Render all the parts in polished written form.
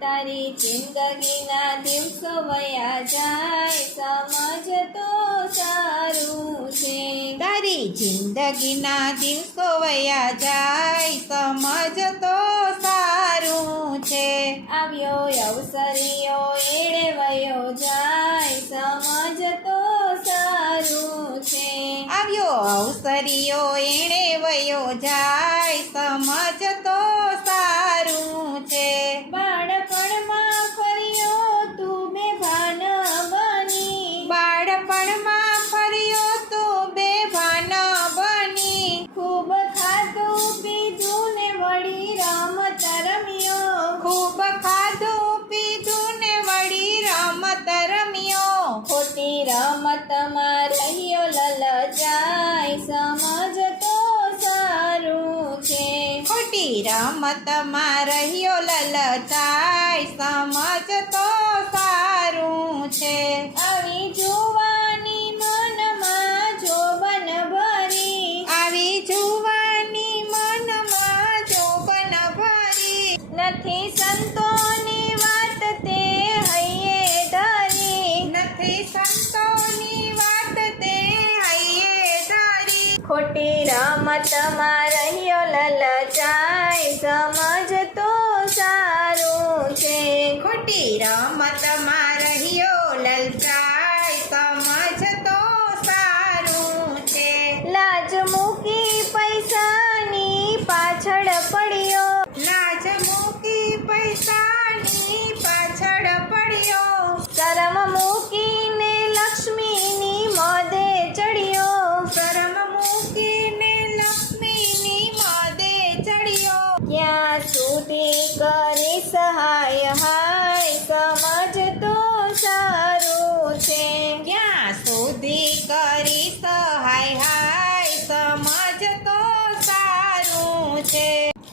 તારી જિંદગીના દિવસો વયા જાય સમજ તો સારું છે. તારી જિંદગીના દિવસો વયા જાય સમજ તો સારું છે. આવ્યો અવસરીઓ એળે વયો જાય સમજ તો સારું છે. આવ્યો અવસરીઓ એણે વયો જાય સમજ તો સારું છે. બાળપણમાં ફર્યો તું બેભાન બની, બાળપણમાં ફર્યો તું બેભાન બની, ખૂબ ખાધું પીધું ને વળી રમત રમ્યો, ખૂબ ખાધું પીધું ને વળી રમત રમ્યો. ખોટી રમતમાં રહ્યો લલચાય સમજ તો સારું છે. ખોટી રમતમાં રહ્યો લલચાય સમજ તો સારું છે. આવી જુવાની મનમાં જોબન ભરી, આવી જુવાની મનમાં જોબન ભરી, નથી સંતોની વાત તે હૈયે ધરી, નથી સંતોની વાત તે હૈયે ધરી. ખોટી રમતમાં રહ્યો લલચાય સમજ તો સારું છે. ખોટી રમતમાં રહ્યો લલચાય સમજ તો સારું છે. લાજ મૂકી પૈસાની પાછળ પડ્યો, લાજ મૂકી પૈસાની પાછળ પડ્યો, શરમ મૂકીને લક્ષ્મીની મોદે ચડ્યો, શરમ મૂકીને લક્ષ્મીની મોદે ચડ્યો. ક્યાં સુધી કરી સહાય હાય સમજ તો સારું છે. ક્યાં સુધી કરી સહાય હાય સમજ તો સારું છે.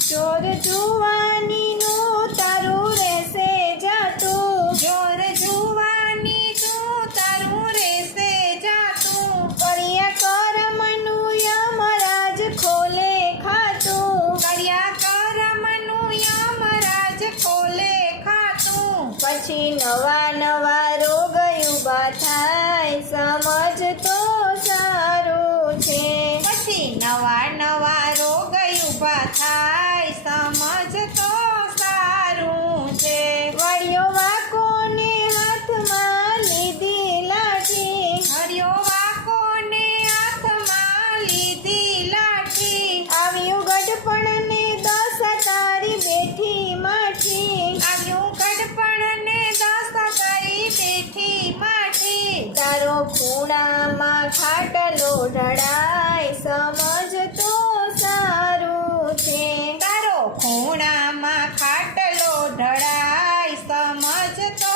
ચોર જુવાનીનું તારું રહેશે જાતું, જોર જુવાની તું તારું રહેશે જાતું, કર્યા કર્મનું યમરાજ ખોલે ખાતું, કર્યા કર્મનું યમરાજ ખોલે ખાતું. પછી નવા નવા રોગ ઊભા થાય સમજ તો સારું છે. પછી નવા નવા રોગ ઊભા થાય સમજ તો સારું છે. વળ્યો વાકોને હાથમાં લીધી લાઠી, હર્યો વાકોને હાથમાં લીધી લાઠી, આવ્યું ગઢપણ ને દશા તારી બેઠી માઠી, આવ્યું ગઢપણ ને દશા તારી બેઠી માઠી. તારો ખૂણામાં ખાટલો ઢળાય સમજ તો સારું છે. તારો ખૂણામાં ખાટલો ઢળાય સમજ તો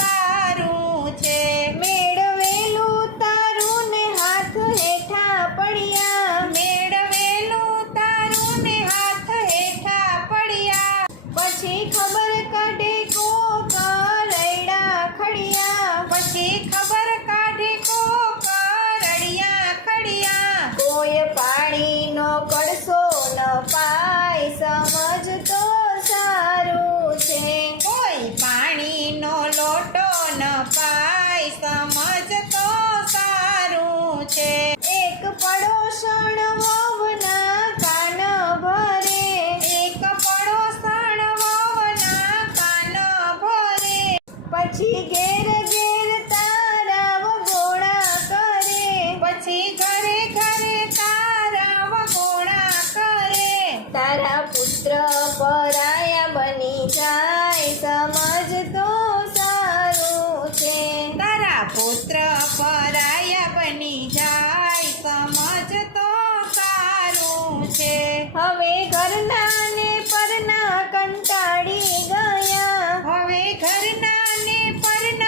સારું છે. મેળવેલું તારું ને હાથ હેઠા પડ્યા, મેળવેલું તારું ને હાથ હેઠા પડ્યા, પછી ખબર કાઢે કોક રૈડા ખડિયા, પછી ખબર કાઢે કોક રડિયા ખડિયા. કોઈ પાણીનો કળશો ન પાય સમજ તો સારું છે. કોઈ પાણીનો લોટો ન પાય સમજ તો સારું છે. એક પડોશણ વહુના કાન ભરે, એક પડોસણ વહુના કાન ભરે, પછી ઘેર ઘેર તારા વગોળા કરે, પછી ઘરે ઘરે તારા વગોળા કરે. તારા પુત્ર પરાયા બની જાય સમજ તો સારું છે. તારા પુત્ર પરાયા બની જાય સમજ તો સારું છે. હવે ઘરના ને પરના કંટાળી ગયા, હવે ઘરના ને પરના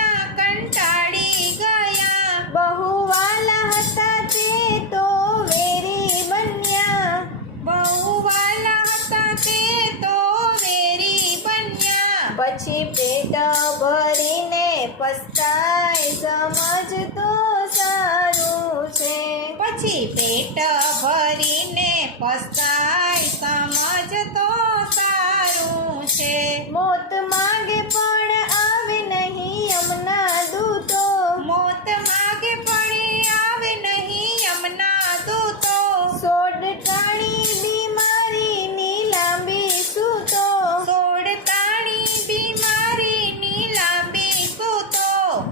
પસ્તાય સમજતો સારું છે. પછી પેટ ભરીને પસ્તાય સમજતો સારું છે. મોત માગે પણ આવે નહીં યમના દૂતો, મોત માગે પણ આવે નહીં યમના દૂતો. સોડટાણી બીમારીની લાંબી સૂતો, સોડતાણી બીમારીની લાંબી સૂતો.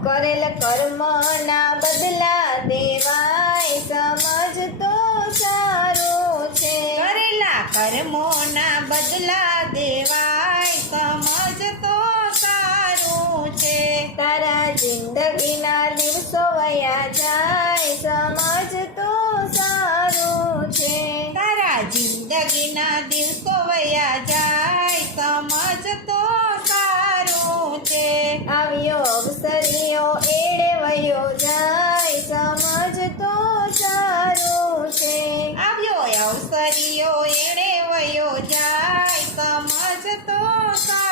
કરેલ કર્મના બદલા દેવાય સમજતો સારું છે. કરેલા કર્મોના બદલા દેવાય સમજતો સારું છે. તારા જિંદગીના દિવસો વયા જાય સમજતો સારું છે. તારા જિંદગીના દિવસો વયા જાય સમજતો સારું છે. આવ્યો અવસરીઓ એડે વયો જાય સમજતો સારું છે. આવ્યો અવસરીઓ એણે વયો જાય સમજતો સારું